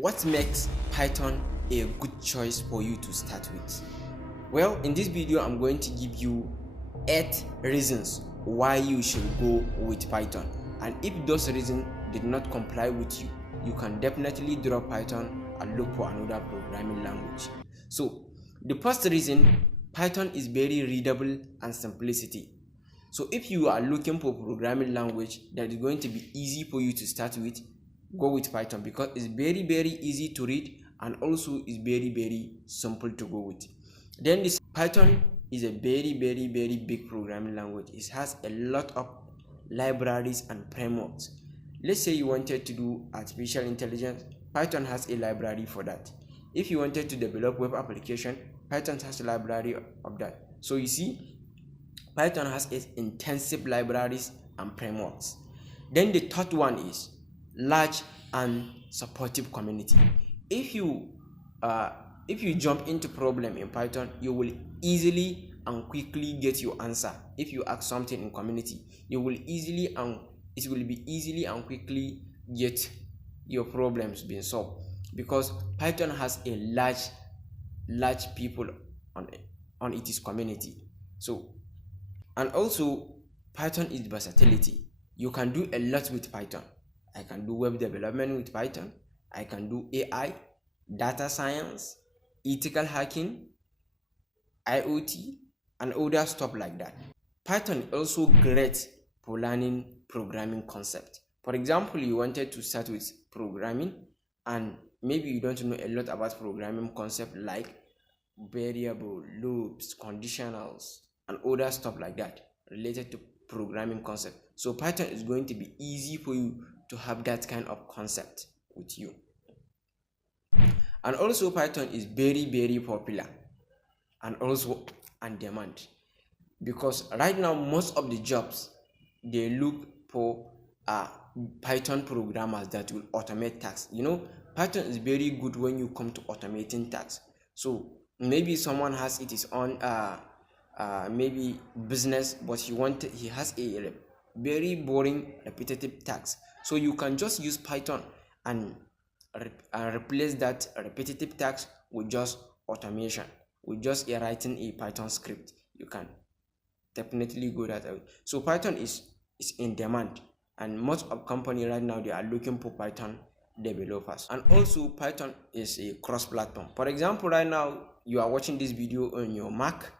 what makes Python a good choice for you to start with? Well, in this video, I'm going to give you 8 reasons why you should go with Python. And if those reasons did not comply with you, you can definitely drop Python and look for another programming language. So, the first reason, Python is very readable and simplicity. So if you are looking for programming language that is going to be easy for you to start with, go with Python because it's very easy to read and also is very simple to go with. Then this Python is a very big programming language. It has a lot of libraries and frameworks. Let's say you wanted to do artificial intelligence, Python has a library for that. If you wanted to develop web application, Python has a library of that. So you see, Python has its intensive libraries and frameworks. Then the third one is large and supportive community. If you jump into problem in Python, you will easily and quickly get your answer. If you ask something in community, it will be easily and quickly get your problems being solved because Python has a large people on its community. So, and also Python is versatility. You can do a lot with Python. I can do web development with Python. I can do AI, data science, ethical hacking, IoT, and other stuff like that. Python is also great for learning programming concepts. For example, you wanted to start with programming and maybe you don't know a lot about programming concepts like variable, loops, conditionals, and other stuff like that related to programming concept. So Python is going to be easy for you to have that kind of concept with you. And also Python is very popular and also on demand because right now most of the jobs they look for Python programmers that will automate tasks. You know, Python is very good when you come to automating tasks. So maybe someone has its own maybe business, but he has a very boring repetitive task. So you can just use Python and replace that repetitive task with just automation, with just writing a Python script. You can definitely go that way. So Python is in demand, and most of companies right now they are looking for Python developers. And also Python is a cross-platform. For example, right now you are watching this video on your Mac,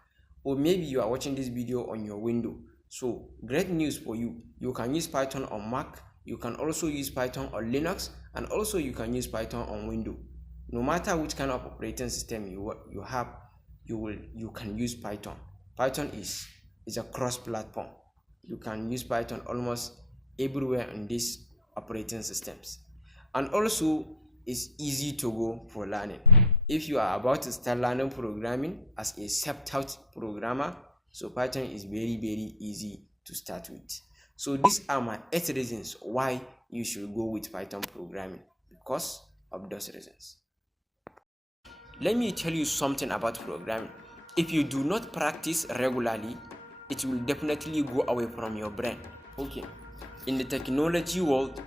or maybe you are watching this video on your Windows. So great news for you. You can use Python on Mac, you can also use Python on Linux, and also you can use Python on Windows. No matter which kind of operating system you have, you can use Python. Python is a cross-platform. You can use Python almost everywhere in these operating systems. And also it's easy to go for learning. If you are about to start learning programming as a self-taught programmer, so Python is very easy to start with. So these are my 8 reasons why you should go with Python programming because of those reasons. Let me tell you something about programming. If you do not practice regularly, it will definitely go away from your brain. Okay, in the technology world,